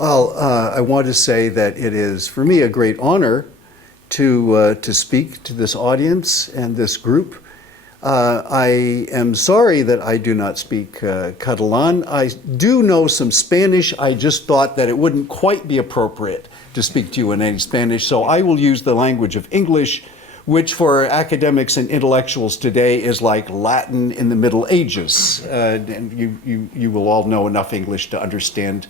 Well, I want to say that it is, for me, a great honor to speak to this audience and this group. I am sorry that I do not speak Catalan. I do know some Spanish. I just thought that it wouldn't quite be appropriate to speak to you in any Spanish, so I will use the language of English, which for academics and intellectuals today is like Latin in the Middle Ages. And you will all know enough English to understand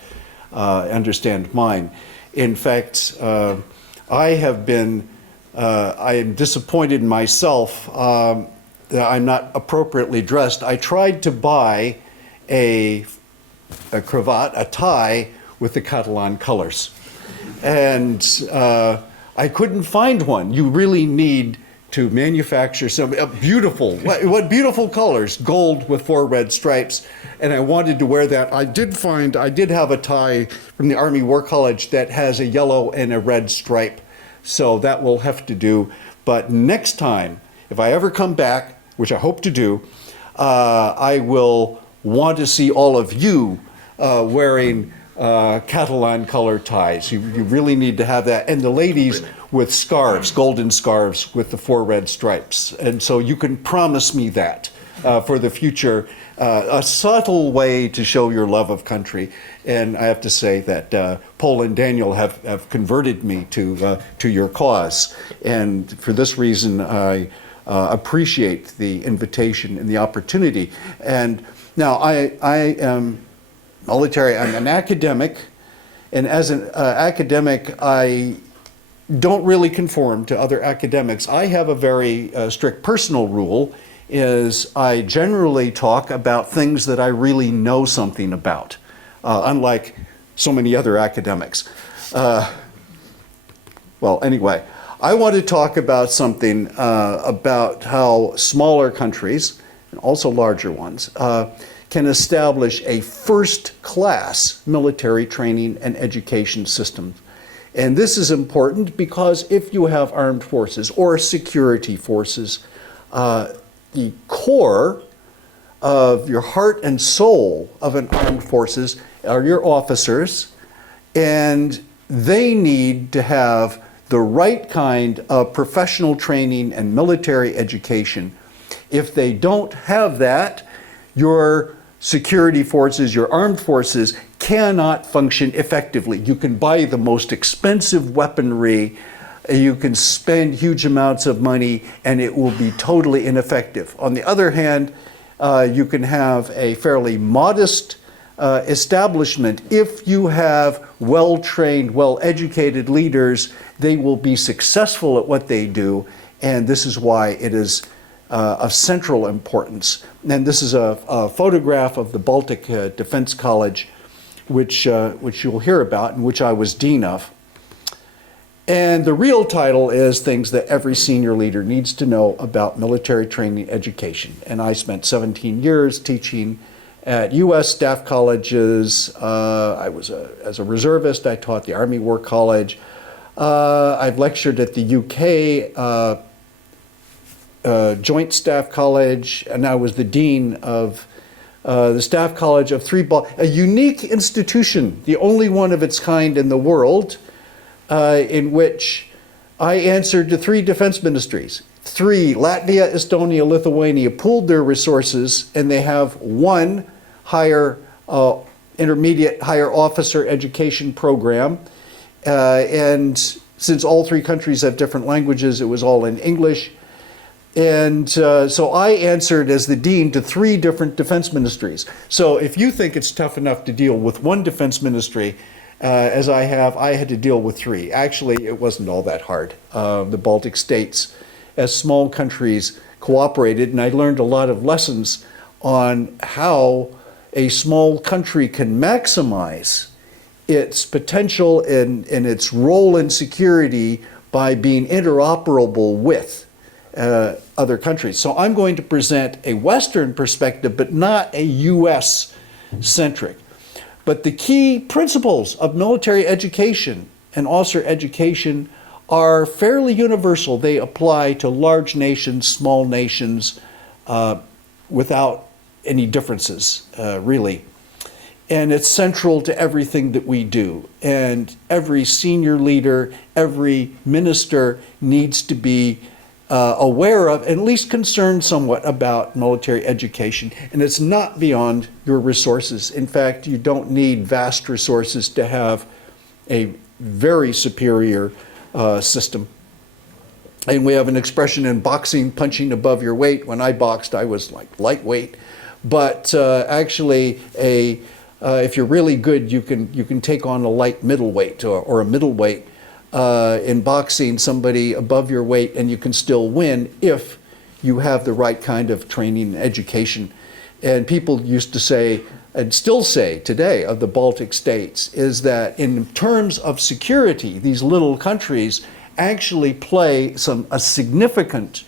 mine. In fact, I am disappointed in myself that I'm not appropriately dressed. I tried to buy a cravat, a tie with the Catalan colors. And I couldn't find one. You really need to manufacture some beautiful, what beautiful colors, gold with 4 red stripes. And I wanted to wear that. I did have a tie from the Army War College that has a yellow and a red stripe. So that will have to do. But next time, if I ever come back, which I hope to do, I will want to see all of you wearing Catalan color ties. You really need to have that. And the ladies with scarves, golden scarves with the 4 red stripes. And so you can promise me that for the future, a subtle way to show your love of country. And I have to say that Paul and Daniel have converted me to your cause. And for this reason, I appreciate the invitation and the opportunity. And now I am military, I'm an academic, and as an academic, I don't really conform to other academics. I have a very strict personal rule, is I generally talk about things that I really know something about, unlike so many other academics. Well, anyway, I want to talk about something about how smaller countries, and also larger ones, can establish a first-class military training and education system. And this is important because if you have armed forces or security forces, the core of your heart and soul of an armed forces are your officers, and they need to have the right kind of professional training and military education. If they don't have that, your security forces, your armed forces cannot function effectively. You can buy the most expensive weaponry, you can spend huge amounts of money, and it will be totally ineffective. On the other hand, you can have a fairly modest establishment. If you have well-trained, well-educated leaders, they will be successful at what they do, and this is why it is of central importance. And this is a photograph of the Baltic Defense College, which you'll hear about, and which I was dean of. And the real title is Things That Every Senior Leader Needs to Know About Military Training Education. And I spent 17 years teaching at U.S. staff colleges. As a reservist, I taught the Army War College. I've lectured at the U.K. Joint Staff College, and I was the dean of the Staff College of a unique institution, the only one of its kind in the world, in which I answered to 3 defense ministries. 3, Latvia, Estonia, Lithuania, pooled their resources, and they have 1 intermediate higher officer education program. And since all 3 countries have different languages, it was all in English. And so I answered as the dean to 3 different defense ministries. So if you think it's tough enough to deal with 1 defense ministry, as I had to deal with 3. Actually, it wasn't all that hard. The Baltic states, as small countries, cooperated, and I learned a lot of lessons on how a small country can maximize its potential and its role in security by being interoperable with other countries. So I'm going to present a Western perspective, but not a US-centric. But the key principles of military education and officer education are fairly universal. They apply to large nations, small nations, without any differences, really. And it's central to everything that we do. And every senior leader, every minister needs to be aware of, and at least concerned somewhat about military education. And it's not beyond your resources. In fact, you don't need vast resources to have a very superior system. And we have an expression in boxing, punching above your weight. When I boxed, I was like lightweight. But actually, if you're really good, you can take on a light middleweight or a middleweight. In boxing, somebody above your weight, and you can still win if you have the right kind of training and education. And people used to say, and still say today of the Baltic states, is that in terms of security, these little countries actually play a significant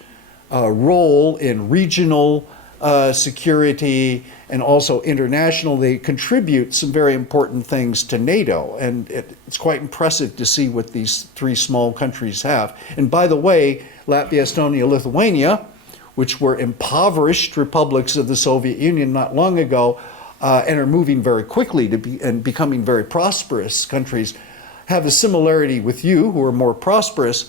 role in regional security and also international. They contribute some very important things to NATO, and it's quite impressive to see what these three small countries have. And by the way, Latvia, Estonia, Lithuania, which were impoverished republics of the Soviet Union not long ago, and are moving very quickly to becoming very prosperous countries, have a similarity with you, who are more prosperous,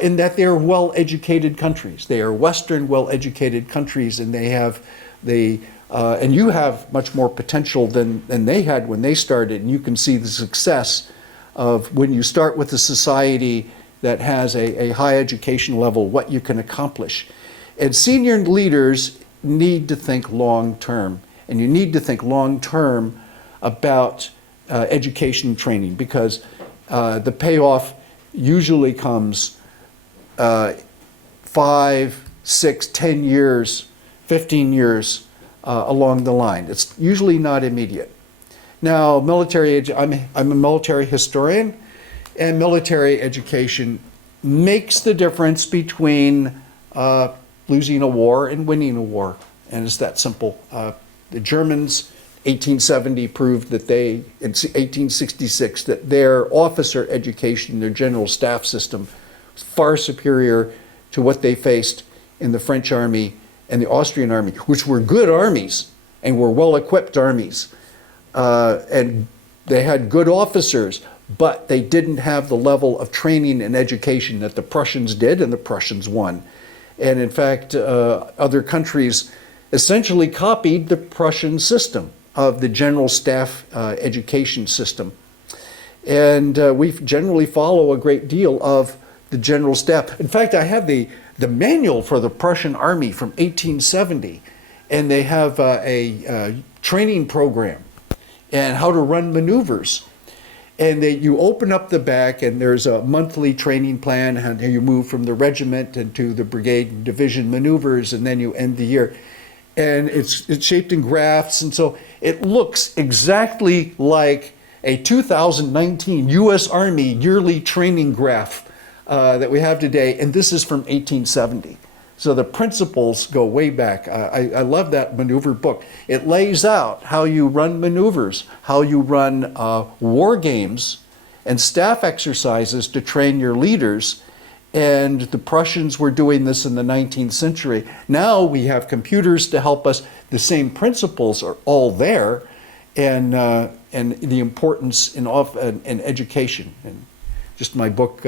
in that they are well-educated countries. They are Western, well-educated countries, and they have and you have much more potential than they had when they started. And you can see the success of when you start with a society that has a high education level, what you can accomplish. And senior leaders need to think long-term, and you need to think long-term about education and training, because the payoff usually comes 5, 6, 10 years, 15 years along the line. It's usually not immediate. Now, I'm a military historian, and military education makes the difference between losing a war and winning a war. And it's that simple. The Germans, 1870, proved that in 1866, that their officer education, their general staff system, was far superior to what they faced in the French army and the Austrian army, which were good armies and were well-equipped armies. And they had good officers, but they didn't have the level of training and education that the Prussians did, and the Prussians won. And in fact, other countries essentially copied the Prussian system of the general staff education system. And we generally follow a great deal of the general staff. In fact, I have the manual for the Prussian army from 1870, and they have a training program and how to run maneuvers. And you open up the back, and there's a monthly training plan, and you move from the regiment into the brigade and division maneuvers, and then you end the year. And it's shaped in graphs, and so it looks exactly like a 2019 U.S. Army yearly training graph that we have today, and this is from 1870. So the principles go way back. I love that maneuver book. It lays out how you run maneuvers, how you run war games and staff exercises to train your leaders. And the Prussians were doing this in the 19th century. Now we have computers to help us. The same principles are all there, and the importance in education. And just my book,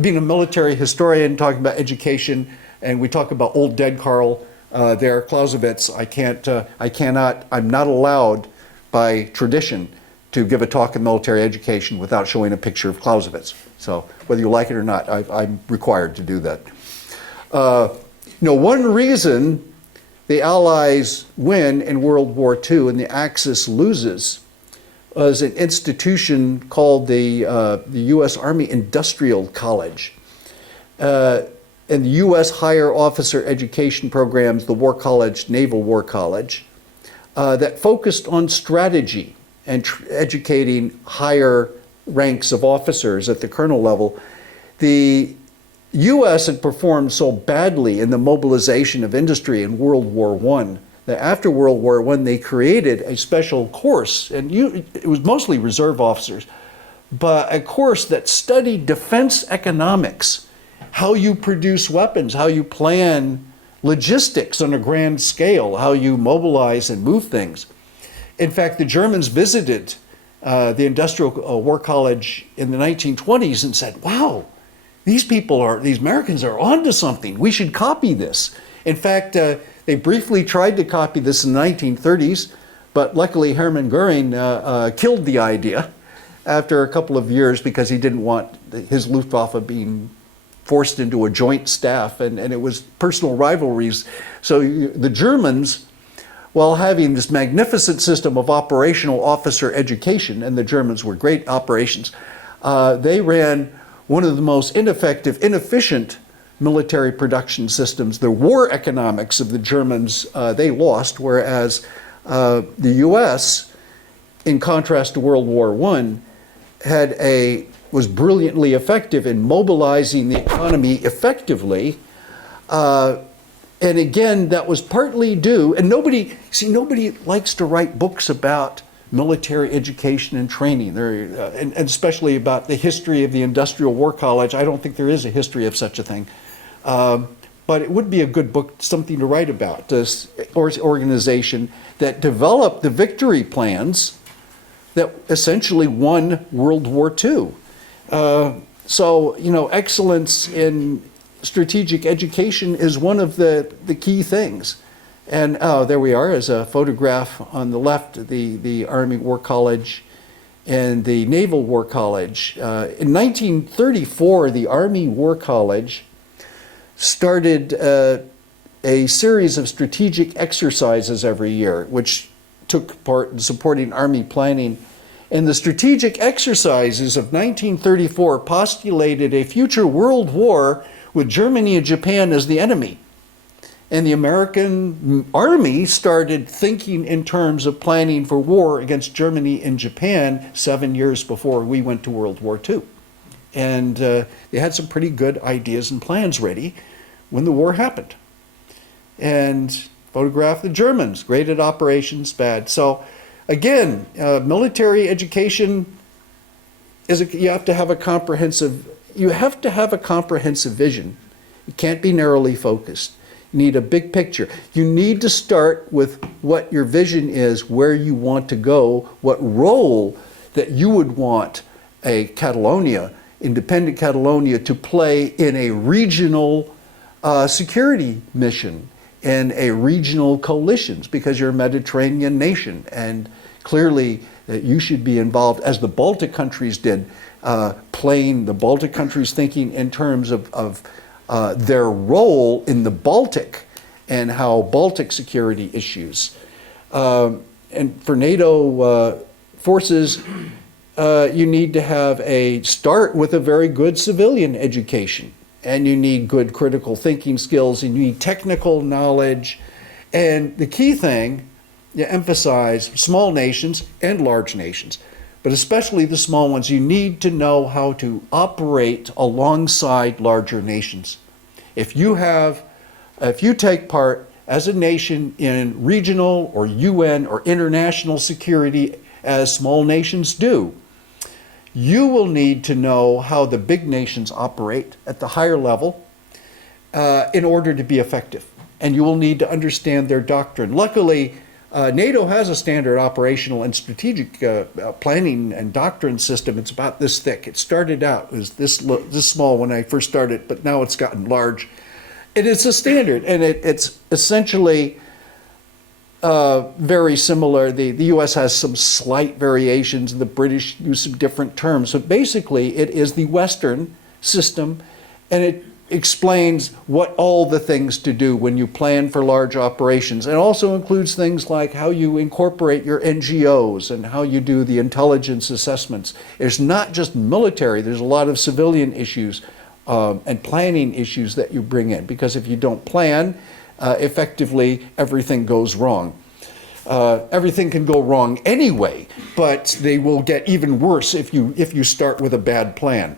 being a military historian, talking about education, and we talk about old dead Karl there, Clausewitz. I'm not allowed by tradition to give a talk in military education without showing a picture of Clausewitz. So whether you like it or not, I'm required to do that. One reason the Allies win in World War II and the Axis loses was an institution called the U.S. Army Industrial College. And the U.S. higher officer education programs, the War College, Naval War College, that focused on strategy and educating higher ranks of officers at the colonel level. The U.S. had performed so badly in the mobilization of industry in World War I that after World War I they created a special course, and it was mostly reserve officers, but a course that studied defense economics, how you produce weapons, how you plan logistics on a grand scale, how you mobilize and move things. In fact, the Germans visited the Industrial War College in the 1920s and said, wow, these Americans are onto something. We should copy this. In fact, they briefly tried to copy this in the 1930s, but luckily Hermann Goering killed the idea after a couple of years because he didn't want his Luftwaffe being forced into a joint staff, and it was personal rivalries. So the Germans, while having this magnificent system of operational officer education, and the Germans were great operations, they ran one of the most ineffective, inefficient military production systems. The war economics of the Germans, they lost, whereas the US, in contrast to World War I, was brilliantly effective in mobilizing the economy effectively. And again, that was partly due, and nobody likes to write books about military education and training, and especially about the history of the Industrial War College. I don't think there is a history of such a thing. But it would be a good book, something to write about, this organization that developed the victory plans that essentially won World War II. So, excellence in strategic education is one of the key things. And there we are, as a photograph on the left, the Army War College and the Naval War College. In 1934, the Army War College started a series of strategic exercises every year, which took part in supporting Army planning. And the strategic exercises of 1934 postulated a future world war with Germany and Japan as the enemy. And the American Army started thinking in terms of planning for war against Germany and Japan 7 years before we went to World War II. And they had some pretty good ideas and plans ready when the war happened. And photograph the Germans, great at operations, bad. So again, military education you have to have a comprehensive vision. It can't be narrowly focused. You need a big picture. You need to start with what your vision is, where you want to go, what role that you would want a Catalonia, independent Catalonia, to play in a regional security mission, in a regional coalitions, because you're a Mediterranean nation, and clearly you should be involved, as the Baltic countries did, the Baltic countries thinking in terms of their role in the Baltic and how Baltic security issues. And for NATO forces, you need to start with a very good civilian education. And you need good critical thinking skills, and you need technical knowledge. And the key thing, you emphasize small nations and large nations, but especially the small ones, you need to know how to operate alongside larger nations. If you take part as a nation in regional or UN or international security, as small nations do, you will need to know how the big nations operate at the higher level in order to be effective. And you will need to understand their doctrine. Luckily, NATO has a standard operational and strategic planning and doctrine system. It's about this thick. It started out as this small when I first started, but now it's gotten large. And it's a standard, and it's essentially very similar. The US has some slight variations, the British use some different terms. So basically, it is the Western system, and it explains what all the things to do when you plan for large operations. It also includes things like how you incorporate your NGOs and how you do the intelligence assessments. It's not just military, there's a lot of civilian issues and planning issues that you bring in, because if you don't plan effectively, everything goes wrong. Everything can go wrong anyway, but they will get even worse if you start with a bad plan.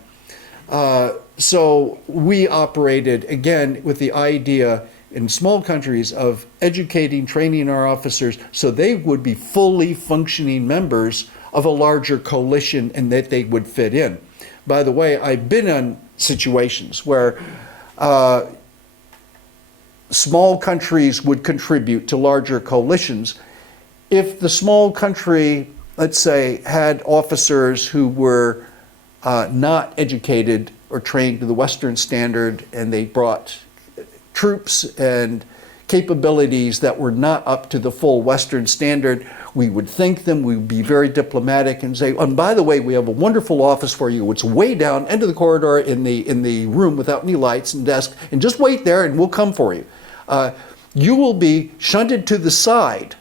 So we operated, again, with the idea in small countries of educating, training our officers so they would be fully functioning members of a larger coalition and that they would fit in. By the way, I've been in situations where small countries would contribute to larger coalitions, if the small country, let's say, had officers who were not educated or trained to the Western standard, and they brought troops and capabilities that were not up to the full Western standard, we would thank them, we would be very diplomatic and say, and by the way, we have a wonderful office for you. It's way down end of the corridor in the room without any lights and desk, and just wait there and we'll come for you. You will be shunted to the side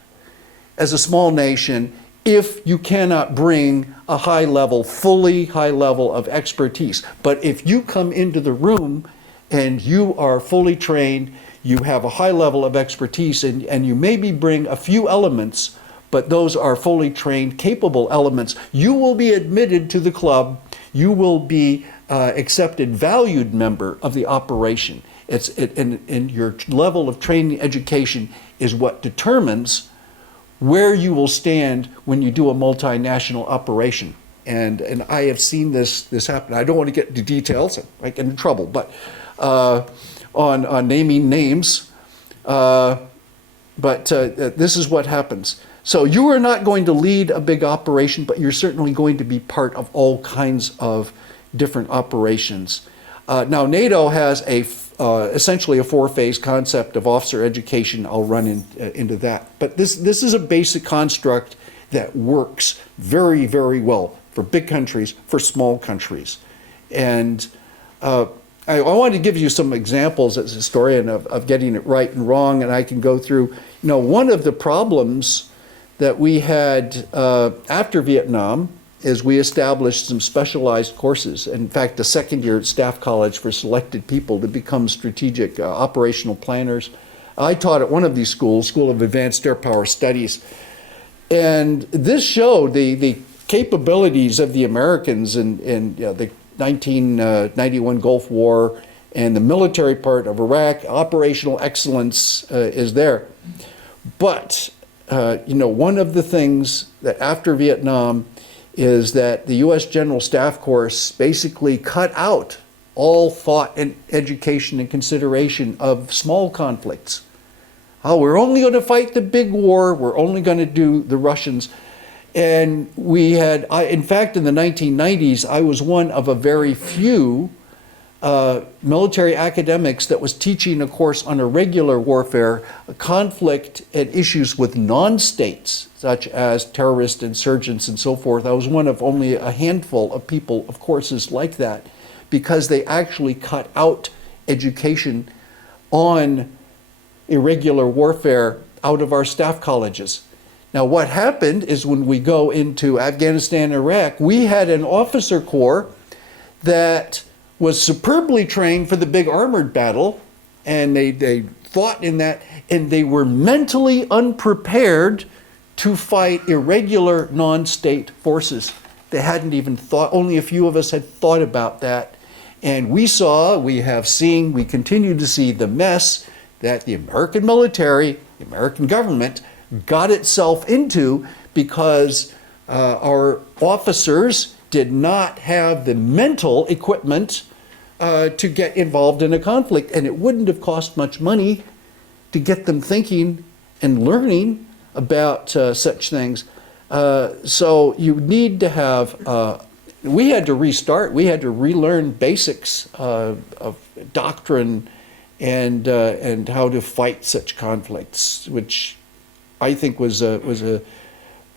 as a small nation if you cannot bring a high level, fully high level of expertise. But if you come into the room and you are fully trained, you have a high level of expertise, and you maybe bring a few elements, but those are fully trained, capable elements, you will be admitted to the club. You will be accepted, valued member of the operation. And your level of training education is what determines where you will stand when you do a multinational operation. And I have seen this happen. I don't want to get into details, I get in trouble, but on naming names, but this is what happens. So you are not going to lead a big operation, but you're certainly going to be part of all kinds of different operations. Now NATO has essentially a four-phase concept of officer education. I'll run into that. But this is a basic construct that works very, very well for big countries, for small countries. And I want to give you some examples as a historian of getting it right and wrong, and I can go through, one of the problems that we had after Vietnam is we established some specialized courses. In fact, a second year at Staff College for selected people to become strategic operational planners. I taught at one of these schools, School of Advanced Air Power Studies, and this showed the capabilities of the Americans in the 1991 Gulf War and the military part of Iraq. Operational excellence is there. But, one of the things that after Vietnam is that the U.S. General Staff Course basically cut out all thought and education and consideration of small conflicts. Oh, we're only going to fight the big war. We're only going to do the Russians. And we had, in fact, in the 1990s, I was one of a very few military academics that was teaching a course on irregular warfare, conflict and issues with non-states, such as terrorist insurgents and so forth. I was one of only a handful of people of courses like that, because they actually cut out education on irregular warfare out of our staff colleges. Now what happened is when we go into Afghanistan and Iraq, we had an officer corps that was superbly trained for the big armored battle, and they fought in that, and they were mentally unprepared to fight irregular non-state forces. They hadn't even thought, only a few of us had thought about that. And we continue to see the mess that the American military, the American government, got itself into because our officers did not have the mental equipment to get involved in a conflict. And it wouldn't have cost much money to get them thinking and learning about such things. So you need to have, we had to restart, we had to relearn basics of doctrine and how to fight such conflicts, which I think was a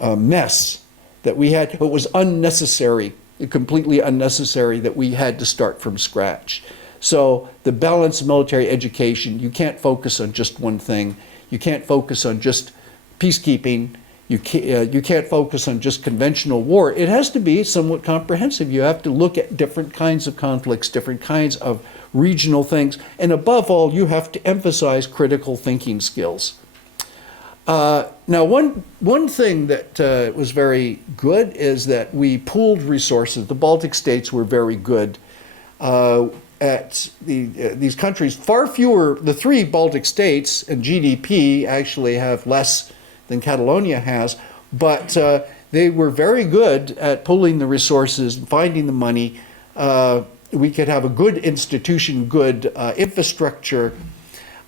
mess that we had. It was unnecessary, completely unnecessary, that we had to start from scratch. So the balance of military education, you can't focus on just one thing. You can't focus on just peacekeeping. You can't focus on just conventional war. It has to be somewhat comprehensive. You have to look at different kinds of conflicts, different kinds of regional things, and above all, you have to emphasize critical thinking skills. Now, one thing that was very good is that we pooled resources. The Baltic states were very good at these countries. Far fewer, the three Baltic states and GDP actually have less than Catalonia has, but they were very good at pooling the resources, finding the money. We could have a good institution, good infrastructure,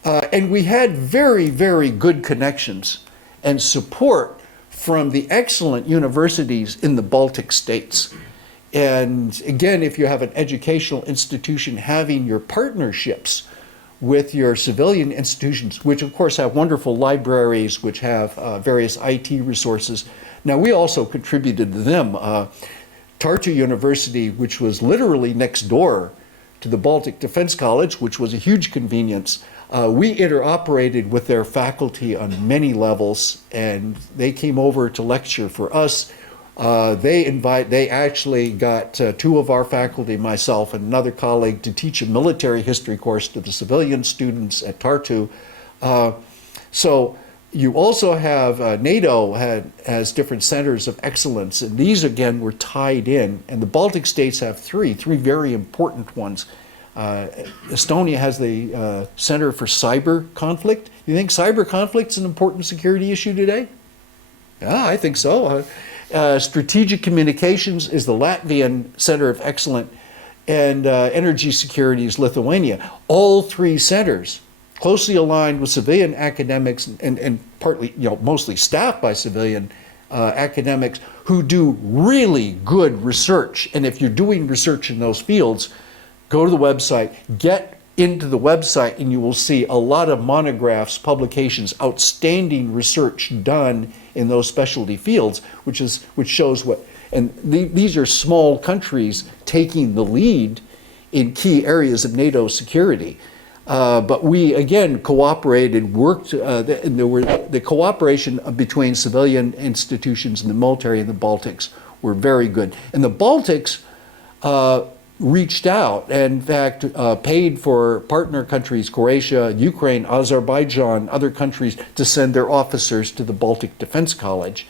and we had very, very good connections and support from the excellent universities in the Baltic states. And again, if you have an educational institution, having your partnerships with your civilian institutions, which of course have wonderful libraries, which have various IT resources. Now, we also contributed to them. Tartu University, which was literally next door to the Baltic Defense College, which was a huge convenience. We interoperated with their faculty on many levels, and they came over to lecture for us. They actually got two of our faculty, myself and another colleague, to teach a military history course to the civilian students at Tartu. So you also have, NATO has different centers of excellence, and these again were tied in, and the Baltic states have three very important ones. Estonia has the Center for Cyber Conflict. You think cyber conflict's an important security issue today? Yeah, I think so. Strategic Communications is the Latvian Center of Excellence, and Energy Security is Lithuania. All three centers closely aligned with civilian academics and partly, mostly staffed by civilian academics who do really good research. And if you're doing research in those fields, go to the website, get into the website, and you will see a lot of monographs, publications, outstanding research done in those specialty fields, which shows what, and these are small countries taking the lead in key areas of NATO security. But we, again, cooperated, worked, the cooperation between civilian institutions and the military in the Baltics were very good. And the Baltics reached out and, in fact, paid for partner countries, Croatia, Ukraine, Azerbaijan, other countries, to send their officers to the Baltic Defense College.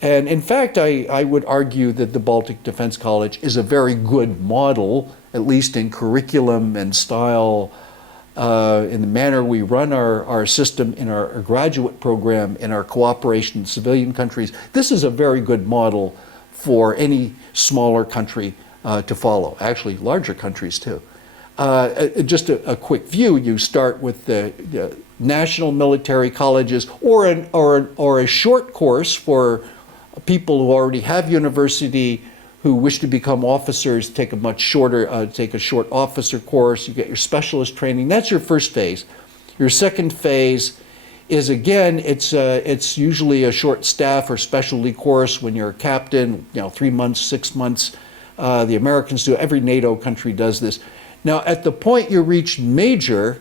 And in fact, I would argue that the Baltic Defense College is a very good model, at least in curriculum and style, in the manner we run our system, in our graduate program, in our cooperation with civilian countries. This is a very good model for any smaller country to follow, actually larger countries too. Just a quick view, you start with the national military colleges or a short course for people who already have university who wish to become officers, take a much shorter, take a short officer course, you get your specialist training. That's your first phase. Your second phase is, again, it's usually a short staff or specialty course when you're a captain, 3 months, 6 months. The Americans do, every NATO country does this. Now, at the point you reach major,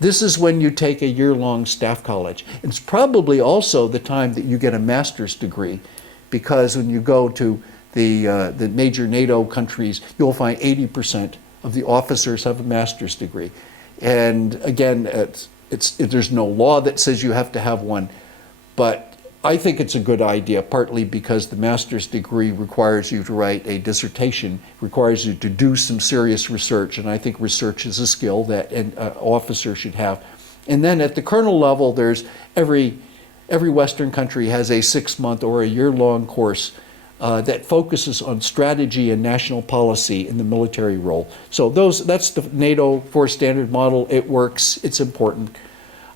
this is when you take a year-long staff college. It's probably also the time that you get a master's degree, because when you go to the major NATO countries, you'll find 80% of the officers have a master's degree. And again, there's no law that says you have to have one, but I think it's a good idea, partly because the master's degree requires you to write a dissertation, requires you to do some serious research, and I think research is a skill that an officer should have. And then at the colonel level, there's every Western country has a 6-month or a year-long course that focuses on strategy and national policy in the military role. So that's the NATO 4 standard model. It works, it's important.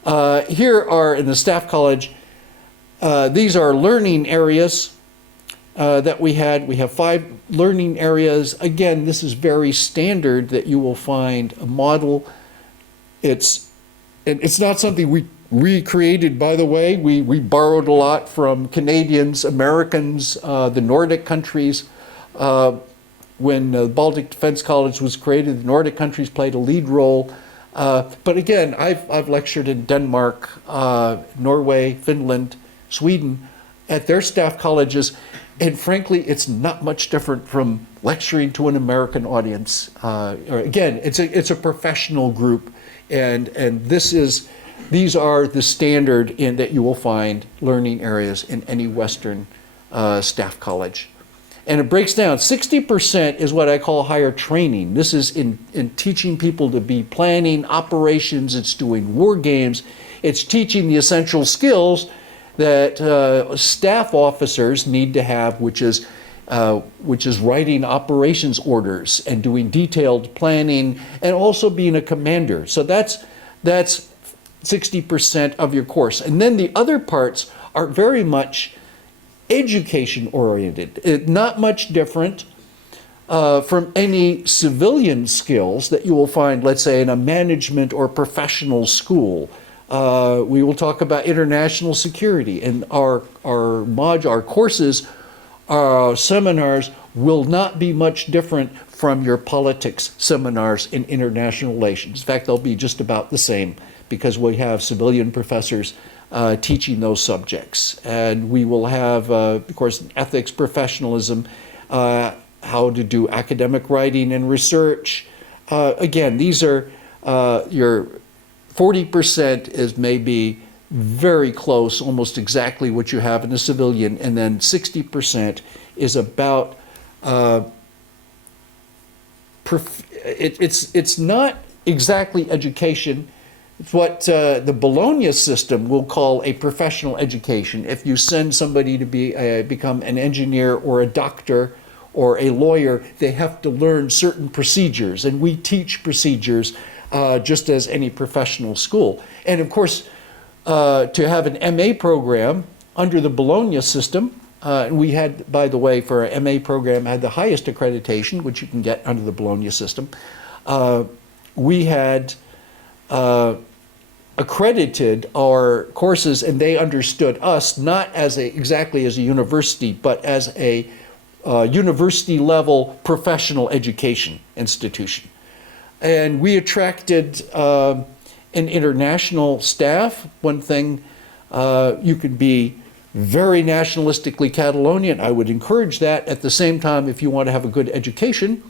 Here are, in the staff college, these are learning areas that we had. We have 5 learning areas. Again, this is very standard that you will find a model. It's not something we recreated, by the way. We borrowed a lot from Canadians, Americans, the Nordic countries. When the Baltic Defense College was created, the Nordic countries played a lead role. But again, I've lectured in Denmark, Norway, Finland, Sweden, at their staff colleges, and frankly, it's not much different from lecturing to an American audience. Again, it's a professional group, and these are the standard in that you will find learning areas in any Western staff college. And it breaks down. 60% is what I call higher training. This is in teaching people to be planning operations. It's doing war games. It's teaching the essential skills that staff officers need to have, which is writing operations orders and doing detailed planning, and also being a commander. So that's 60% of your course. And then the other parts are very much education-oriented. Not much different from any civilian skills that you will find, let's say, in a management or professional school. We will talk about international security, and our courses, our seminars will not be much different from your politics seminars in international relations. In fact, they'll be just about the same because we have civilian professors teaching those subjects. And we will have, of course, ethics, professionalism, how to do academic writing and research. Again, these are your 40% is maybe very close, almost exactly what you have in a civilian, and then 60% is about it's not exactly education. It's what the Bologna system will call a professional education. If you send somebody to become an engineer or a doctor or a lawyer, they have to learn certain procedures, and we teach procedures just as any professional school. And of course, to have an MA program under the Bologna system, we had, by the way, for our MA program, had the highest accreditation, which you can get under the Bologna system. We had accredited our courses, and they understood us not as exactly as a university, but as a university level professional education institution. And we attracted an international staff. One thing, you could be very nationalistically Catalonian. I would encourage that. At the same time, if you want to have a good education,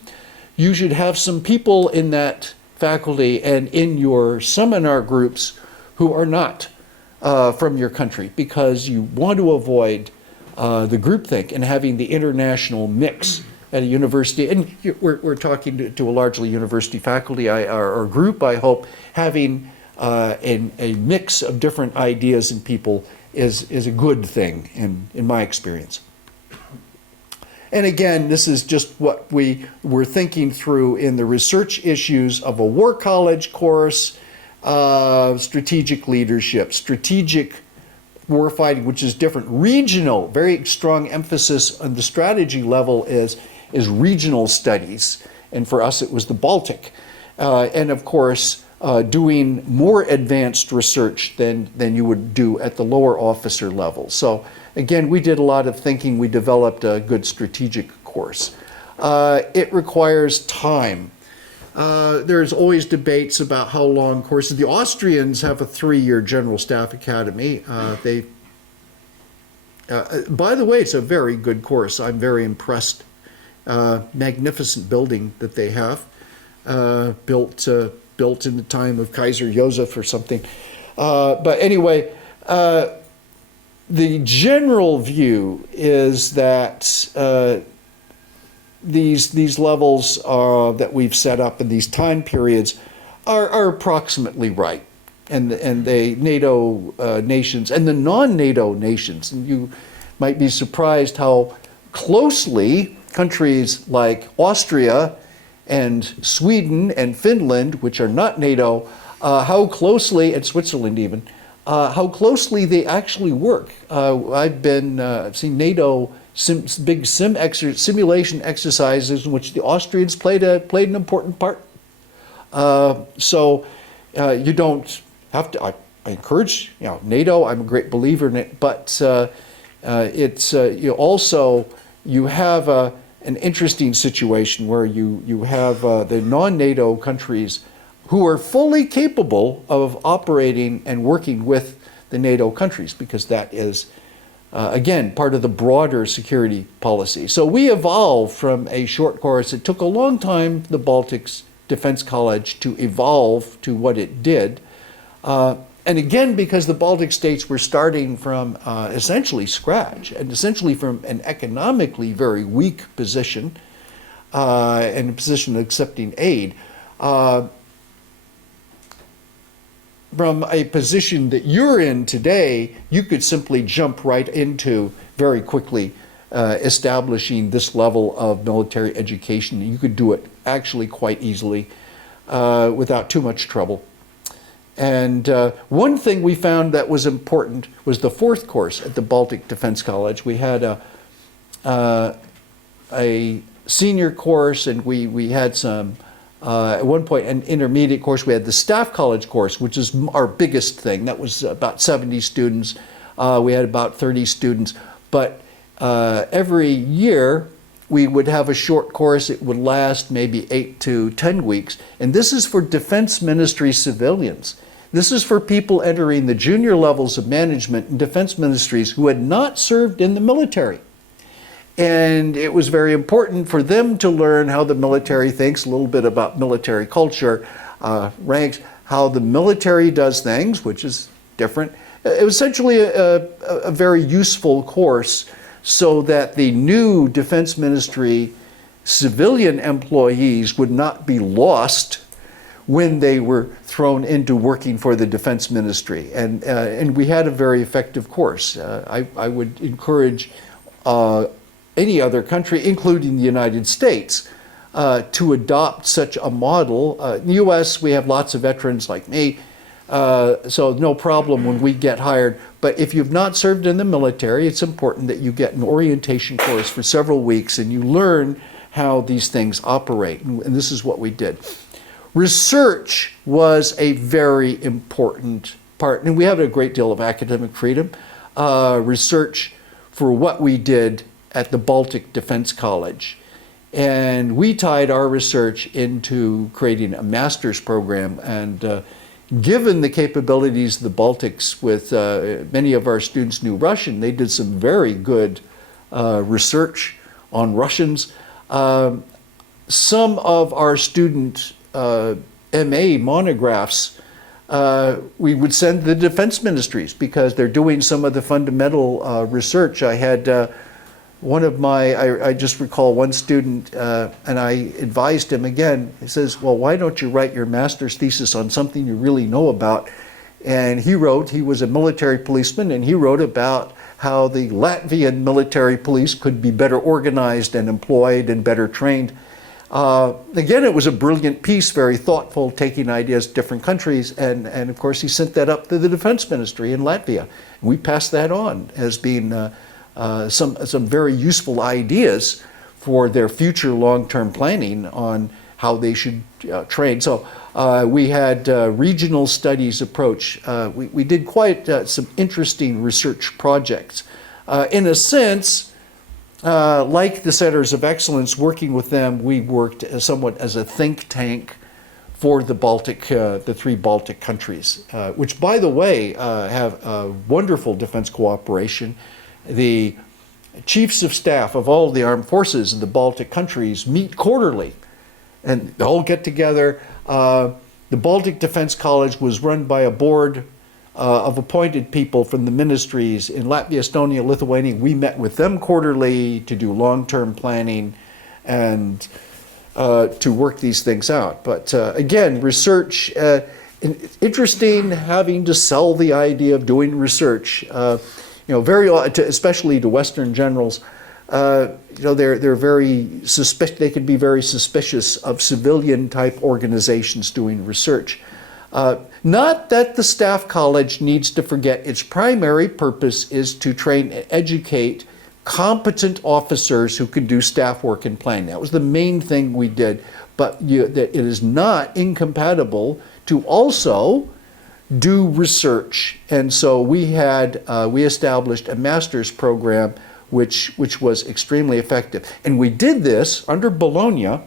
you should have some people in that faculty and in your seminar groups who are not from your country, because you want to avoid the groupthink and having the international mix at a university. And we're talking to a largely university faculty or group, I hope. Having a mix of different ideas and people is a good thing in my experience. And again, this is just what we were thinking through in the research issues of a war college course, strategic leadership, strategic warfighting, which is different. Regional, very strong emphasis on the strategy level is regional studies. And for us, it was the Baltic. And of course, doing more advanced research than you would do at the lower officer level. So again, we did a lot of thinking. We developed a good strategic course. It requires time. There's always debates about how long courses. The Austrians have a 3-year General Staff Academy. By the way, it's a very good course. I'm very impressed. Magnificent building that they have, built in the time of Kaiser Joseph or something. But anyway, the general view is that these levels that we've set up in these time periods are approximately right. And the NATO nations and the non-NATO nations, and you might be surprised how closely countries like Austria and Sweden and Finland, which are not NATO, how closely, and Switzerland even, how closely they actually work. I've seen NATO big simulation exercises in which the Austrians played an important part. So you don't have to. I encourage NATO. I'm a great believer in it, but it's you have an interesting situation where you have the non-NATO countries who are fully capable of operating and working with the NATO countries, because that is, again, part of the broader security policy. So we evolved from a short course. It took a long time, the Baltics Defense College, to evolve to what it did. And again, because the Baltic states were starting from essentially scratch, and essentially from an economically very weak position, and a position of accepting aid, from a position that you're in today, you could simply jump right into very quickly establishing this level of military education. You could do it actually quite easily without too much trouble. And one thing we found that was important was the fourth course at the Baltic Defense College. We had a senior course, and we had some, at one point, an intermediate course. We had the staff college course, which is our biggest thing. That was about 70 students. We had about 30 students. But every year, we would have a short course. It would last maybe 8 to 10 weeks. And this is for defense ministry civilians. This is for people entering the junior levels of management in defense ministries who had not served in the military. And it was very important for them to learn how the military thinks, a little bit about military culture, ranks, how the military does things, which is different. It was essentially a very useful course so that the new defense ministry civilian employees would not be lost when they were thrown into working for the defense ministry. And we had a very effective course. I would encourage any other country, including the United States, to adopt such a model. In the US, we have lots of veterans like me, so no problem when we get hired. But if you've not served in the military, it's important that you get an orientation course for several weeks and you learn how these things operate. And this is what we did. Research was a very important part, and we have a great deal of academic freedom. Research for what we did at the Baltic Defense College. And we tied our research into creating a master's program. And given the capabilities of the Baltics, with many of our students knew Russian, they did some very good research on Russians. Some of our student MA monographs we would send to the defense ministries because they're doing some of the fundamental research. I had one of I just recall one student, and I advised him again. He says, well, why don't you write your master's thesis on something you really know about? And he wrote, he was a military policeman, and he wrote about how the Latvian military police could be better organized and employed and better trained. Again, it was a brilliant piece, very thoughtful, taking ideas to different countries, and of course he sent that up to the defense ministry in Latvia. We passed that on as being some very useful ideas for their future long-term planning on how they should train. So we had regional studies approach. We did quite some interesting research projects. In a sense, like the Centers of Excellence, working with them, we worked somewhat as a think tank for the Baltic, the three Baltic countries, which, by the way, have a wonderful defense cooperation. The chiefs of staff of all the armed forces in the Baltic countries meet quarterly, and they all get together. The Baltic Defense College was run by a board of appointed people from the ministries in Latvia, Estonia, Lithuania. We met with them quarterly to do long-term planning and to work these things out. But again, research, interesting having to sell the idea of doing research. Very, especially to Western generals, they're very suspicious. They can be very suspicious of civilian-type organizations doing research. Not that the staff college needs to forget its primary purpose is to train and educate competent officers who can do staff work and planning. That was the main thing we did. But that it is not incompatible to also do research. And so we established a master's program which was extremely effective. And we did this under Bologna.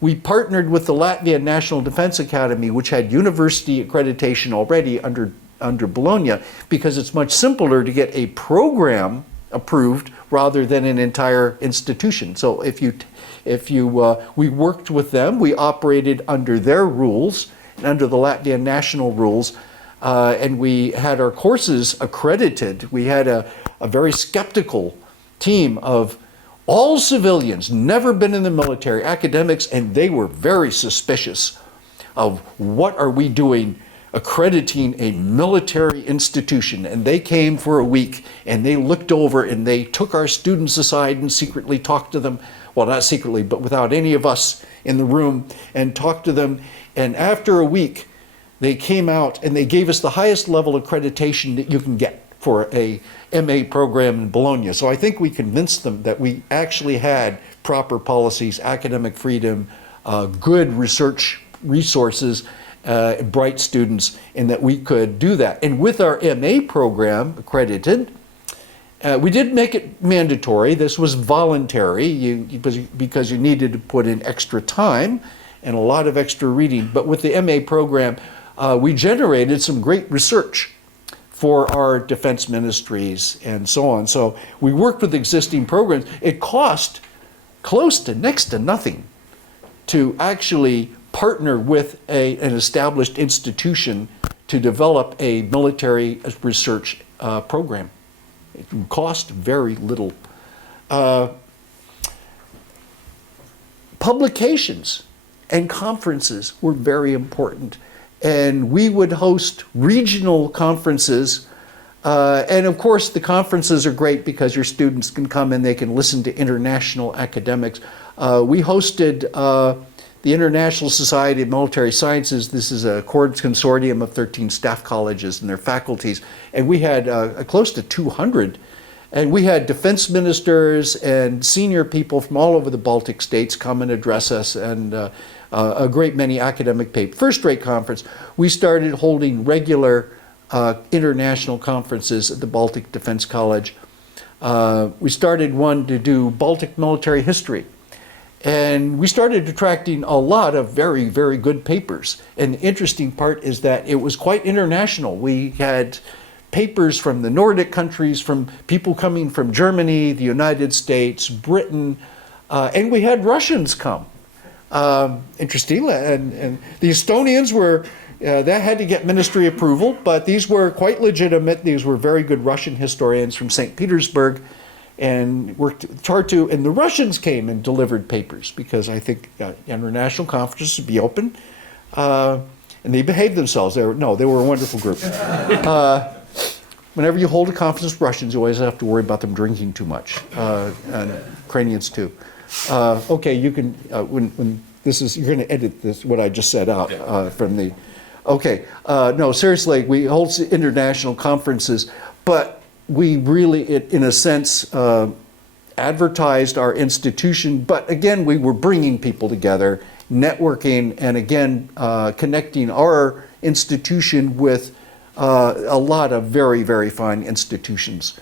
We partnered with the Latvian National Defense Academy, which had university accreditation already under Bologna, because it's much simpler to get a program approved rather than an entire institution. So we worked with them, we operated under their rules, and under the Latvian national rules, and we had our courses accredited. We had a very skeptical team of all civilians, never been in the military, academics, and they were very suspicious of what are we doing accrediting a military institution. And they came for a week and they looked over and they took our students aside and secretly talked to them, well, not secretly, but without any of us in the room, and talked to them. And after a week, they came out and they gave us the highest level of accreditation that you can get for a MA program in Bologna. So I think we convinced them that we actually had proper policies, academic freedom, good research resources, bright students, and that we could do that. And with our MA program accredited, we did make it mandatory. This was voluntary because you needed to put in extra time and a lot of extra reading. But with the MA program, we generated some great research for our defense ministries and so on. So we worked with existing programs. It cost close to next to nothing to actually partner with an established institution to develop a military research program. It cost very little. Publications and conferences were very important. And we would host regional conferences. And of course, the conferences are great because your students can come and they can listen to international academics. We hosted the International Society of Military Sciences. This is a consortium of 13 staff colleges and their faculties. And we had close to 200. And we had defense ministers and senior people from all over the Baltic states come and address us, and a great many academic papers. First-rate conference. We started holding regular international conferences at the Baltic Defense College. We started one to do Baltic military history. And we started attracting a lot of very, very good papers. And the interesting part is that it was quite international. We had papers from the Nordic countries, from people coming from Germany, the United States, Britain, and we had Russians come. Interesting, and the Estonians were, that had to get ministry approval, but these were quite legitimate. These were very good Russian historians from St. Petersburg, and worked with Tartu, and the Russians came and delivered papers because I think international conferences should be open, and they behaved themselves. They were a wonderful group. Whenever you hold a conference with Russians, you always have to worry about them drinking too much, and Ukrainians too. Okay, you can, when this is, you're going to edit this, what I just said out from the, okay. No, seriously, we hold international conferences, but we really, in a sense, advertised our institution, but again, we were bringing people together, networking, and again, connecting our institution with a lot of very, very fine institutions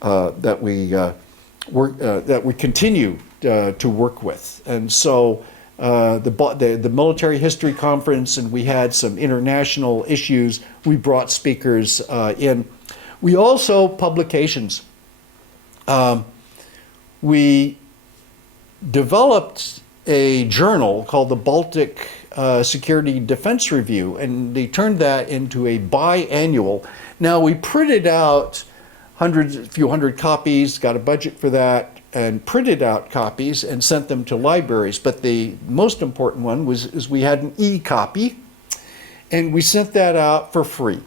that we continue to work with. And so the Military History Conference, and we had some international issues. We brought speakers in. We also, publications. We developed a journal called the Baltic Security Defense Review, and they turned that into a biannual. Now, we printed out a few hundred copies, got a budget for that, and printed out copies and sent them to libraries. But the most important one is we had an e-copy, and we sent that out for free.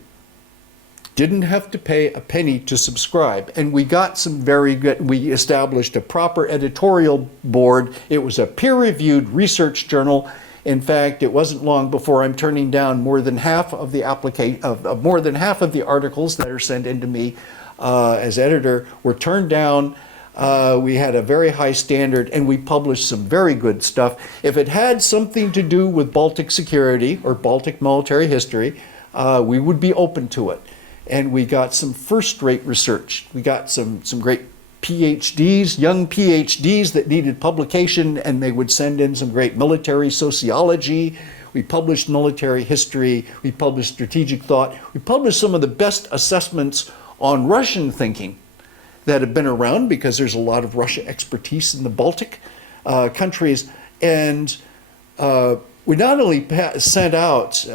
Didn't have to pay a penny to subscribe. And we got some very good, we established a proper editorial board. It was a peer-reviewed research journal. In fact, it wasn't long before I'm turning down more than half of the more than half of the articles that are sent into me as editor were turned down. We had a very high standard, and we published some very good stuff. If it had something to do with Baltic security or Baltic military history, we would be open to it. And we got some first-rate research. We got some great PhDs, young PhDs that needed publication, and they would send in some great military sociology. We published military history. We published strategic thought. We published some of the best assessments on Russian thinking that have been around, because there's a lot of Russia expertise in the Baltic countries. And we not only sent out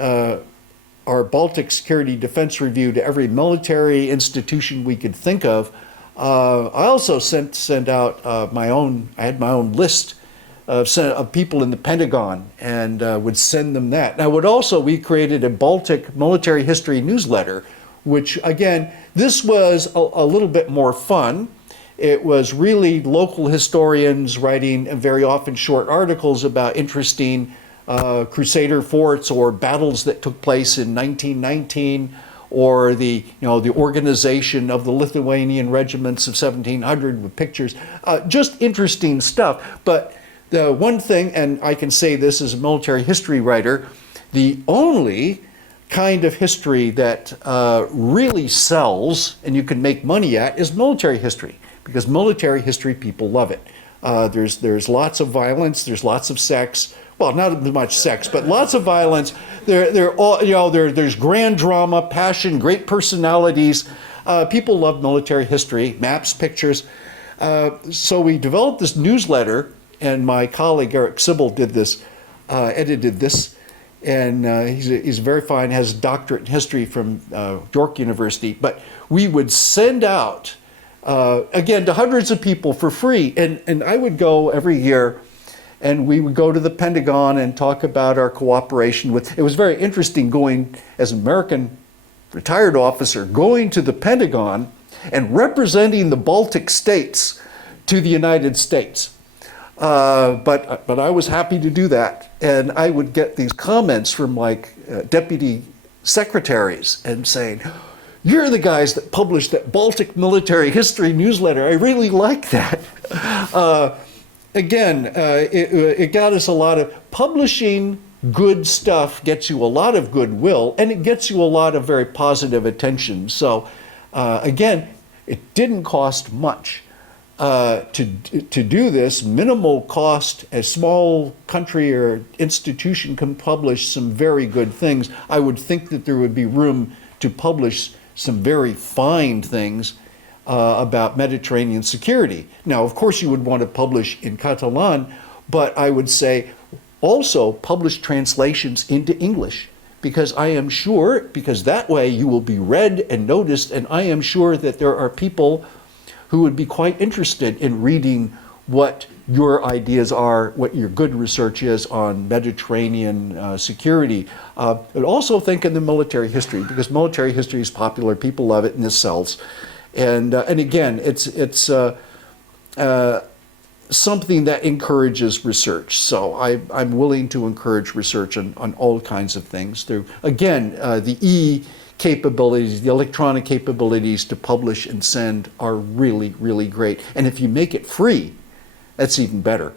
our Baltic Security Defense Review to every military institution we could think of, I also sent out I had my own list of people in the Pentagon, and would send them that. And we created a Baltic military history newsletter, which again, this was a little bit more fun. It was really local historians writing very often short articles about interesting Crusader forts or battles that took place in 1919, or the organization of the Lithuanian regiments of 1700 with pictures. Just interesting stuff. But the one thing, and I can say this as a military history writer, the only kind of history that really sells and you can make money at is military history, because military history, people love it. There's lots of violence, there's lots of sex. Well, not much sex, but lots of violence. There's grand drama, passion, great personalities. People love military history, maps, pictures. So we developed this newsletter, and my colleague Eric Sybil did this, edited this, and he's very fine, has a doctorate in history from York University. But we would send out, again, to hundreds of people for free, and I would go every year, and we would go to the Pentagon and talk about our cooperation with, it was very interesting going as an American retired officer, going to the Pentagon and representing the Baltic states to the United States. But I was happy to do that. And I would get these comments from like deputy secretaries and saying, "You're the guys that published that Baltic military history newsletter. I really like that." Again, it got us a lot of, publishing good stuff gets you a lot of goodwill, and it gets you a lot of very positive attention. So again, it didn't cost much to do this. Minimal cost. A small country or institution can publish some very good things. I would think that there would be room to publish some very fine things about Mediterranean security. Now, of course, you would want to publish in Catalan, but I would say also publish translations into English, because I am sure, because that way you will be read and noticed, and I am sure that there are people who would be quite interested in reading what your ideas are, what your good research is on Mediterranean security. But also think in the military history, because military history is popular, people love it, and it sells. And again, it's something that encourages research. So I'm willing to encourage research on all kinds of things. Through, again, the capabilities, the electronic capabilities to publish and send are really, really great. And if you make it free, that's even better.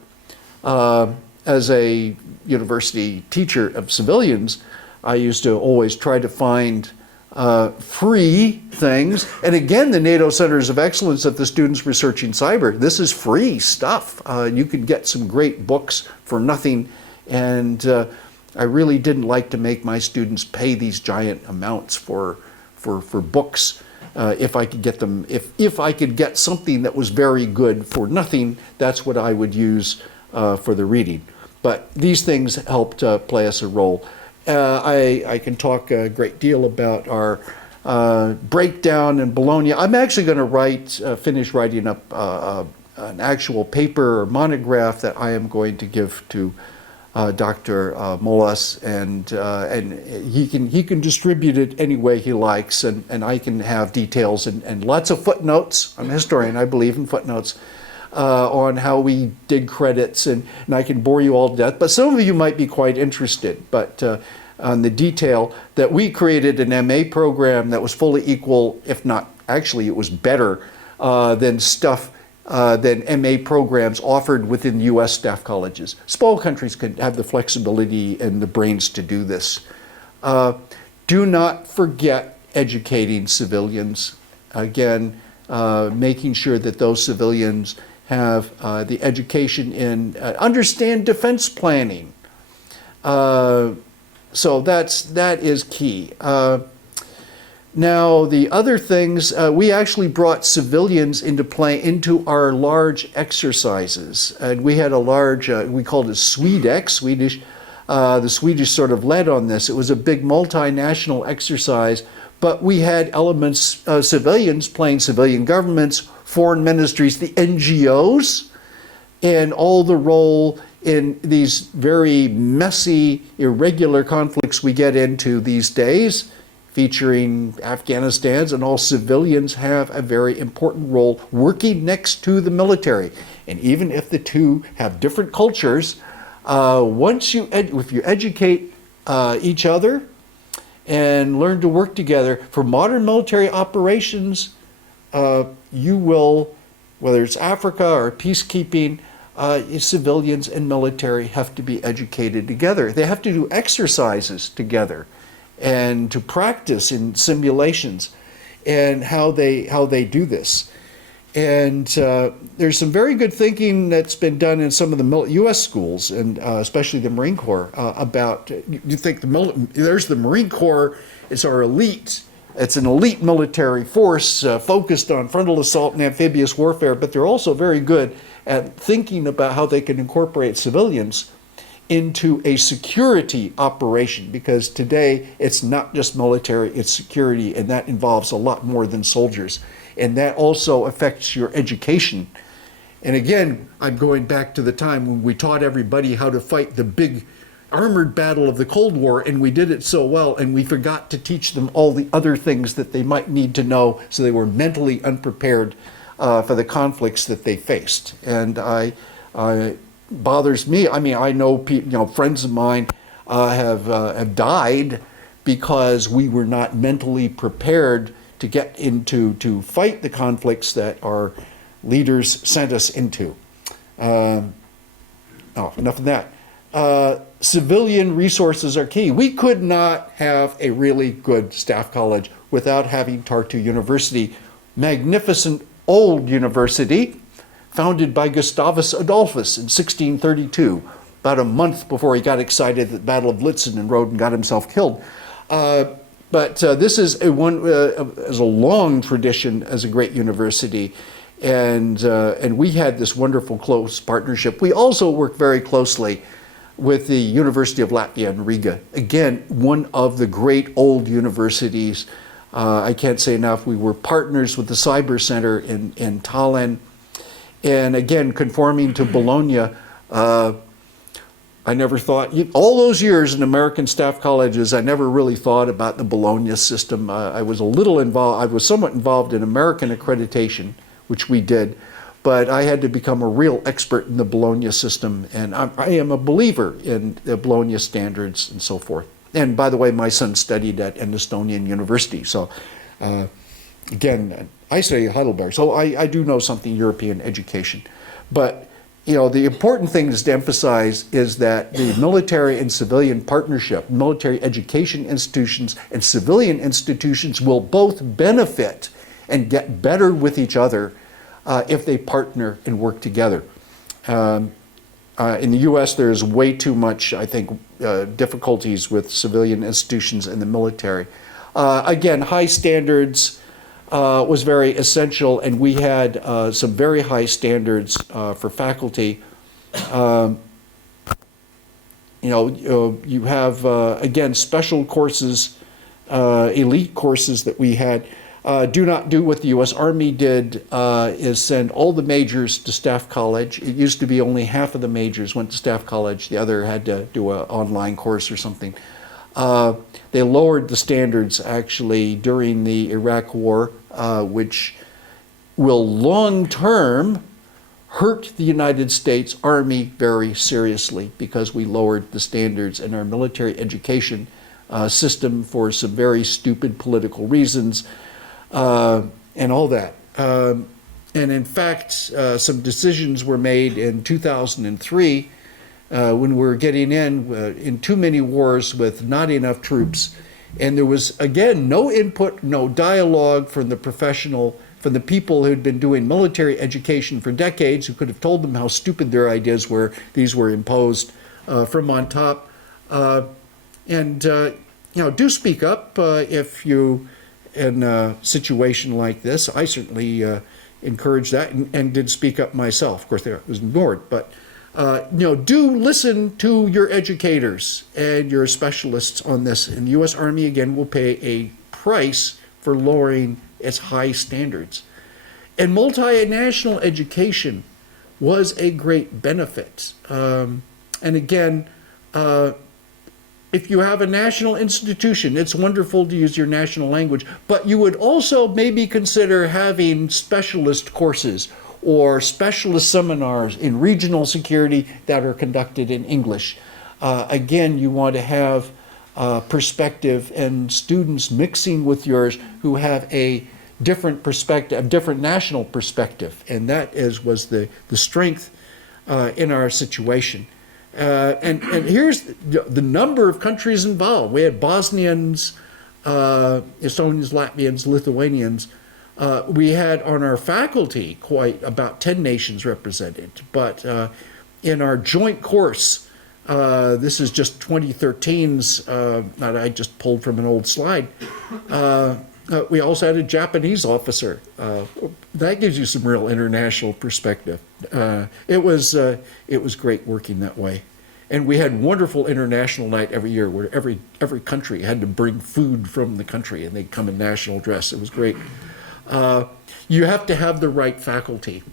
As a university teacher of civilians, I used to always try to find free things. And again, the NATO Centers of Excellence at the Students Researching Cyber, this is free stuff. You can get some great books for nothing. And I really didn't like to make my students pay these giant amounts for books. If I could get them, if I could get something that was very good for nothing, that's what I would use for the reading. But these things helped play us a role. I can talk a great deal about our breakdown in Bologna. I'm actually going to finish writing up an actual paper or monograph that I am going to give to Dr. Molas, and he can distribute it any way he likes, and I can have details and lots of footnotes. I'm a historian, I believe in footnotes. On how we did credits, and I can bore you all to death, but some of you might be quite interested. But on the detail that we created an MA program that was fully equal, if not, actually it was better than MA programs offered within U.S. staff colleges. Small countries could have the flexibility and the brains to do this. Do not forget educating civilians. Again, making sure that those civilians have the education in understand defense planning. So that is key. Now the other things, we actually brought civilians into our large exercises, and we had a large, we called it Swedish. The Swedish sort of led on this. It was a big multinational exercise, but we had elements, civilians playing civilian governments, foreign ministries, the NGOs, and all the role in these very messy, irregular conflicts we get into these days, featuring Afghanistan's, and all civilians have a very important role working next to the military. And even if the two have different cultures, If you educate each other and learn to work together for modern military operations, you will, whether it's Africa or peacekeeping, civilians and military have to be educated together. They have to do exercises together and to practice in simulations and how they do this. And there's some very good thinking that's been done in some of the U.S. schools, and especially the Marine Corps, about, you think there's the Marine Corps, it's our elite, it's an elite military force focused on frontal assault and amphibious warfare, but they're also very good at thinking about how they can incorporate civilians into a security operation, because today it's not just military, it's security, and that involves a lot more than soldiers. And that also affects your education. And again, I'm going back to the time when we taught everybody how to fight the big armored battle of the Cold War, and we did it so well, and we forgot to teach them all the other things that they might need to know, so they were mentally unprepared for the conflicts that they faced. And bothers me. I mean, I know friends of mine have died because we were not mentally prepared to get into, to fight the conflicts that our leaders sent us into. Enough of that. Civilian resources are key. We could not have a really good staff college without having Tartu University, magnificent old university, founded by Gustavus Adolphus in 1632, about a month before he got excited at the Battle of Lutzen and rode and got himself killed. But this is a long tradition as a great university, and we had this wonderful close partnership. We also work very closely with the University of Latvia in Riga. Again, one of the great old universities. I can't say enough. We were partners with the Cyber Center in Tallinn. And again, conforming to Bologna, I never thought, all those years in American staff colleges, I never really thought about the Bologna system. I was a little involved, I was somewhat involved in American accreditation, which we did, but I had to become a real expert in the Bologna system, and I am a believer in the Bologna standards and so forth. And by the way, my son studied at an Estonian university, so again, I say Heidelberg, so I do know something European education. But the important thing is to emphasize is that the military and civilian partnership, military education institutions and civilian institutions will both benefit and get better with each other if they partner and work together. In the U.S., there's way too much, I think, difficulties with civilian institutions and the military. Again, high standards was very essential, and we had some very high standards for faculty. You have, again, special courses, elite courses that we had. Do not do what the U.S. Army did, is send all the majors to staff college. It used to be only half of the majors went to staff college. The other had to do an online course or something. They lowered the standards actually during the Iraq War, which will long-term hurt the United States Army very seriously, because we lowered the standards in our military education system for some very stupid political reasons and all that. And in fact, some decisions were made in 2003 when we were getting in too many wars with not enough troops. And there was, again, no input, no dialogue from the people who'd been doing military education for decades, who could have told them how stupid their ideas were. These were imposed from on top. Do speak up if you, in a situation like this. I certainly encourage that and did speak up myself. Of course, it was ignored, but do listen to your educators and your specialists on this. And the U.S. Army, again, will pay a price for lowering its high standards. And multinational education was a great benefit. And again, if you have a national institution, it's wonderful to use your national language, but you would also maybe consider having specialist courses or specialist seminars in regional security that are conducted in English. Again, you want to have perspective and students mixing with yours who have a different perspective, a different national perspective, and that was the strength in our situation. And here's the number of countries involved. We had Bosnians, Estonians, Latvians, Lithuanians. We had on our faculty quite about 10 nations represented, but in our joint course, this is just 2013's, that I just pulled from an old slide. We also had a Japanese officer. That gives you some real international perspective. It was great working that way. And we had wonderful international night every year where every country had to bring food from the country and they'd come in national dress. It was great. You have to have the right faculty.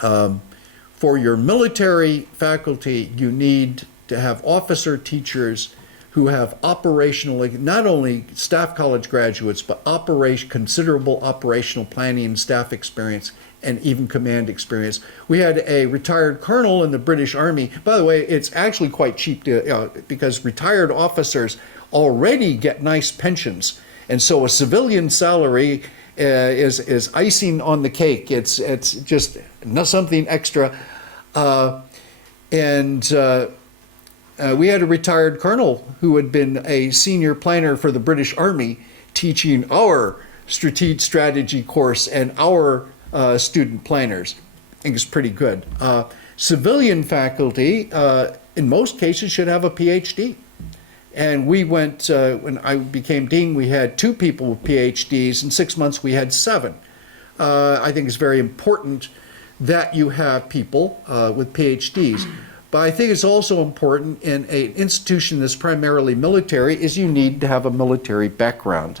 For your military faculty, you need to have officer teachers who have operational, not only staff college graduates, but considerable operational planning and staff experience and even command experience. We had a retired colonel in the British Army. By the way, it's actually quite cheap because retired officers already get nice pensions. And so a civilian salary is icing on the cake. It's just something extra. We had a retired colonel who had been a senior planner for the British Army teaching our strategy course and our student planners. I think it's pretty good. Civilian faculty, in most cases, should have a PhD. And we went, when I became dean, we had 2 people with PhDs. In 6 months, we had 7. I think it's very important that you have people with PhDs. But I think it's also important in an institution that's primarily military is you need to have a military background.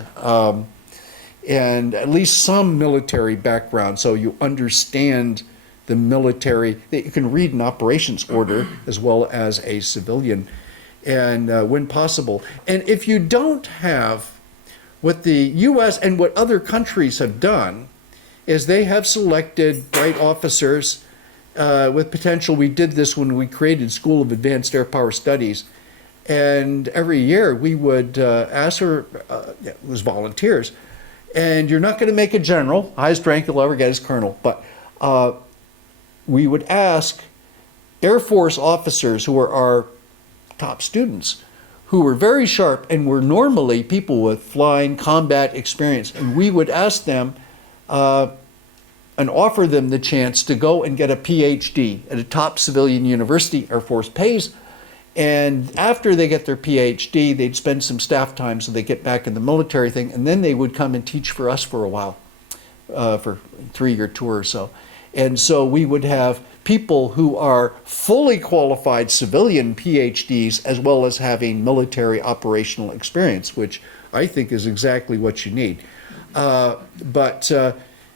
And at least some military background so you understand the military, that you can read an operations order as well as a civilian, and when possible. And if you don't have what the U.S. and what other countries have done is they have selected bright officers with potential. We did this when we created School of Advanced Air Power Studies, and every year we would ask her, it was volunteers, and you're not going to make a general, highest rank you'll ever get is colonel, but we would ask Air Force officers who are our top students, who were very sharp and were normally people with flying combat experience, and we would ask them and offer them the chance to go and get a PhD at a top civilian university Air Force pays. And after they get their PhD, they'd spend some staff time so they get back in the military thing, and then they would come and teach for us for a while, for a 3-year tour or so. And so we would have people who are fully qualified civilian PhDs as well as having military operational experience, which I think is exactly what you need.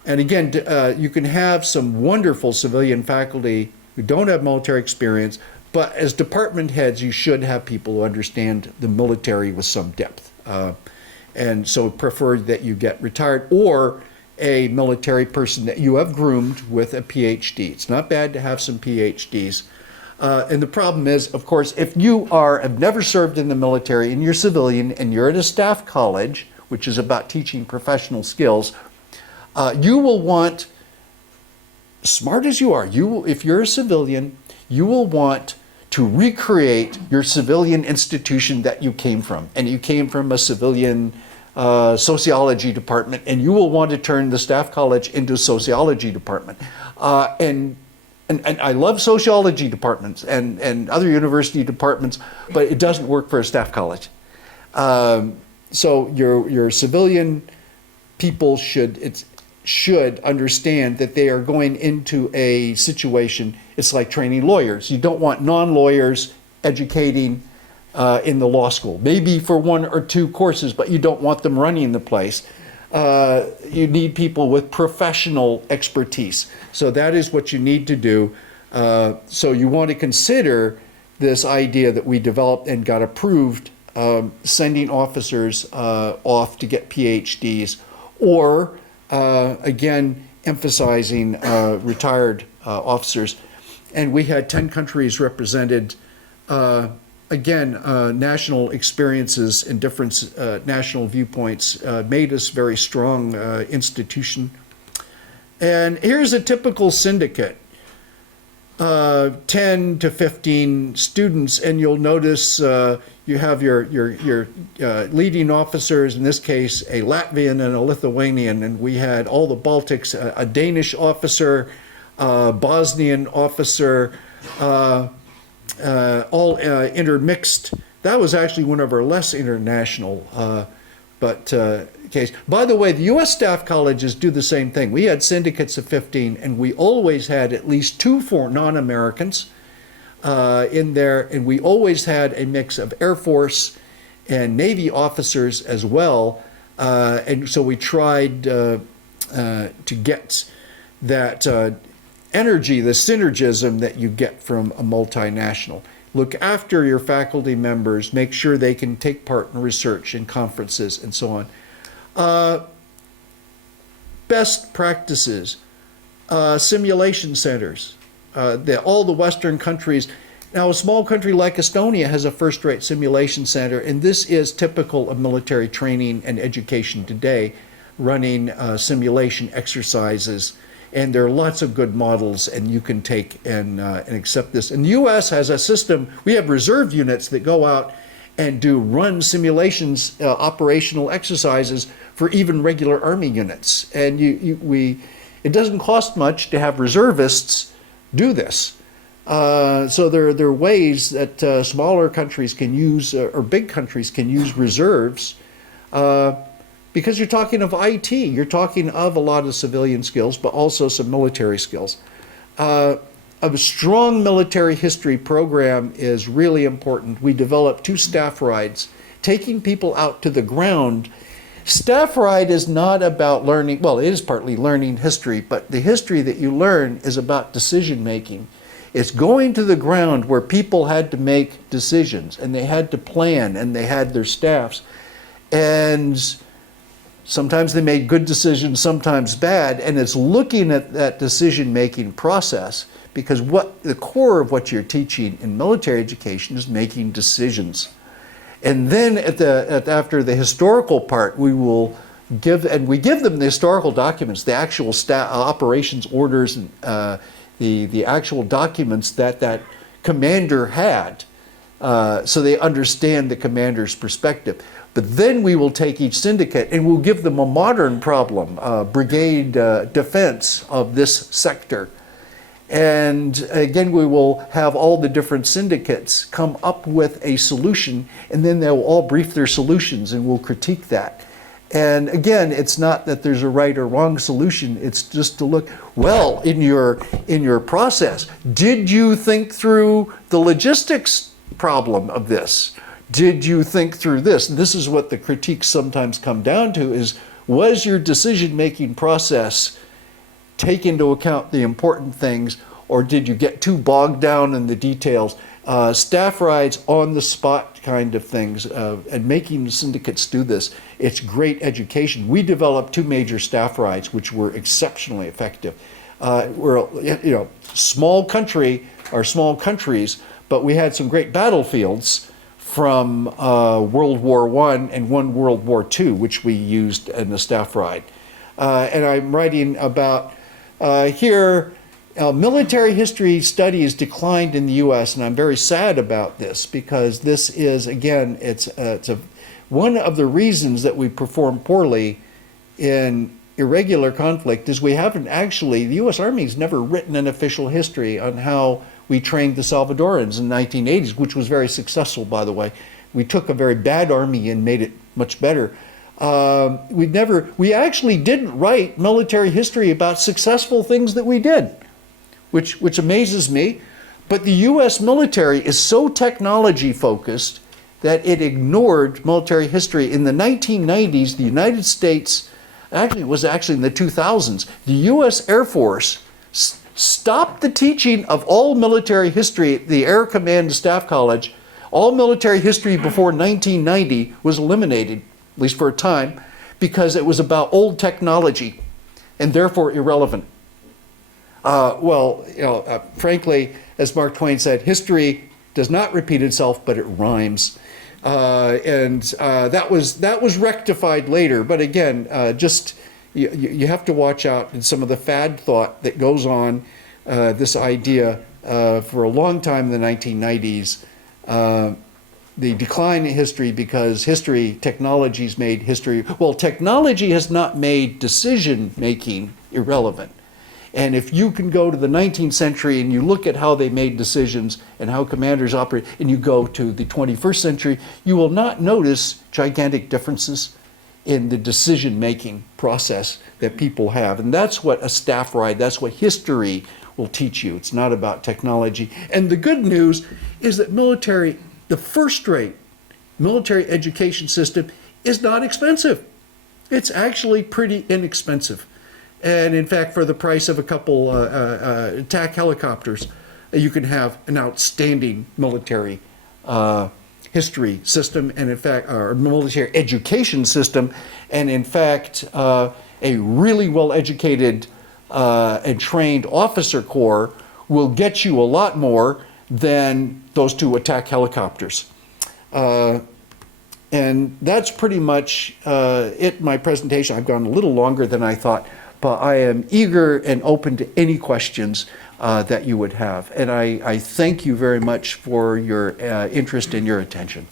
And again, you can have some wonderful civilian faculty who don't have military experience, but as department heads, you should have people who understand the military with some depth. And so prefer that you get retired or a military person that you have groomed with a PhD. It's not bad to have some PhDs. And the problem is, of course, if you have never served in the military and you're civilian and you're at a staff college, which is about teaching professional skills, you will want, smart as you are, if you're a civilian, you will want to recreate your civilian institution that you came from. And you came from a civilian sociology department, and you will want to turn the staff college into a sociology department. And I love sociology departments and other university departments, but it doesn't work for a staff college. So your civilian people should understand that they are going into a situation, it's like training lawyers. You don't want non-lawyers educating in the law school, maybe for 1 or 2 courses, but you don't want them running the place. You need people with professional expertise. So that is what you need to do. So you want to consider this idea that we developed and got approved, sending officers off to get PhDs, or again, emphasizing retired officers. And we had 10 countries represented. Again, national experiences and different national viewpoints made us a very strong institution. And here's a typical syndicate. 10 to 15 students, and you'll notice you have your leading officers, in this case a Latvian and a Lithuanian, and we had all the Baltics, a Danish officer, Bosnian officer, all intermixed. That was actually one of our less international case. By the way, the U.S. staff colleges do the same thing. We had syndicates of 15, and we always had at least 2 for non-Americans in there, and we always had a mix of Air Force and Navy officers as well. And so we tried to get that energy, the synergism that you get from a multinational. Look after your faculty members, make sure they can take part in research and conferences and so on. Best practices, simulation centers. All the Western countries. Now, a small country like Estonia has a first-rate simulation center, and this is typical of military training and education today, running simulation exercises. And there are lots of good models, and you can take and accept this. And the U.S. has a system. We have reserve units that go out and do run simulations, operational exercises for even regular Army units. And it doesn't cost much to have reservists do this. So there are ways that smaller countries can use, or big countries can use reserves, because you're talking of IT, you're talking of a lot of civilian skills, but also some military skills. A strong military history program is really important. We developed 2 staff rides, taking people out to the ground. Staff ride is not about learning, well, it is partly learning history, but the history that you learn is about decision making. It's going to the ground where people had to make decisions, and they had to plan, and they had their staffs. And sometimes they made good decisions, sometimes bad, and it's looking at that decision-making process, because the core of what you're teaching in military education is making decisions. And then after the historical part, we give them the historical documents, the actual operations orders, and the actual documents that commander had, so they understand the commander's perspective. But then we will take each syndicate and we'll give them a modern problem, brigade defense of this sector. And again, we will have all the different syndicates come up with a solution, and then they'll all brief their solutions, and we'll critique that. And again, it's not that there's a right or wrong solution. It's just to look, well, in your process, did you think through the logistics problem of this? Did you think through this? And this is what the critiques sometimes come down to, is, was your decision-making process take into account the important things, or did you get too bogged down in the details? Staff rides, on the spot kind of things, and making syndicates do this. It's great education. We developed 2 major staff rides, which were exceptionally effective. We're small country, or small countries, but we had some great battlefields from World War I and World War II, which we used in the staff ride. And I'm writing about here, military history studies declined in the U.S., and I'm very sad about this, because this is, again, it's one of the reasons that we perform poorly in irregular conflict is we haven't actually, the U.S. Army's never written an official history on we trained the Salvadorans in the 1980s, which was very successful, by the way. We took a very bad army and made it much better. We actually didn't write military history about successful things that we did, which amazes me. But the U.S. military is so technology focused that it ignored military history. In the 1990s, the United States, it was actually in the 2000s, the U.S. Air Force stopped the teaching of all military history at the Air Command and Staff College. All military history before 1990 was eliminated, at least for a time, because it was about old technology. and therefore irrelevant. Well, frankly, as Mark Twain said, history does not repeat itself, but it rhymes. That was rectified later. But again, you have to watch out in some of the fad thought that goes on. This idea for a long time in the 1990s, the decline in history because technology's made history. Well, technology has not made decision making irrelevant. And if you can go to the 19th century and you look at how they made decisions and how commanders operate, and you go to the 21st century, you will not notice gigantic differences in the decision-making process that people have. And that's what a staff ride, that's what history will teach you. It's not about technology. And the good news is that the first-rate military education system is not expensive. It's actually pretty inexpensive. And in fact, for the price of a couple attack helicopters, you can have an outstanding military history system, and in fact, our military education system, and in fact, a really well-educated and trained officer corps will get you a lot more than those two attack helicopters. And that's pretty much it, my presentation. I've gone a little longer than I thought, but I am eager and open to any questions that you would have. And I thank you very much for your interest and your attention.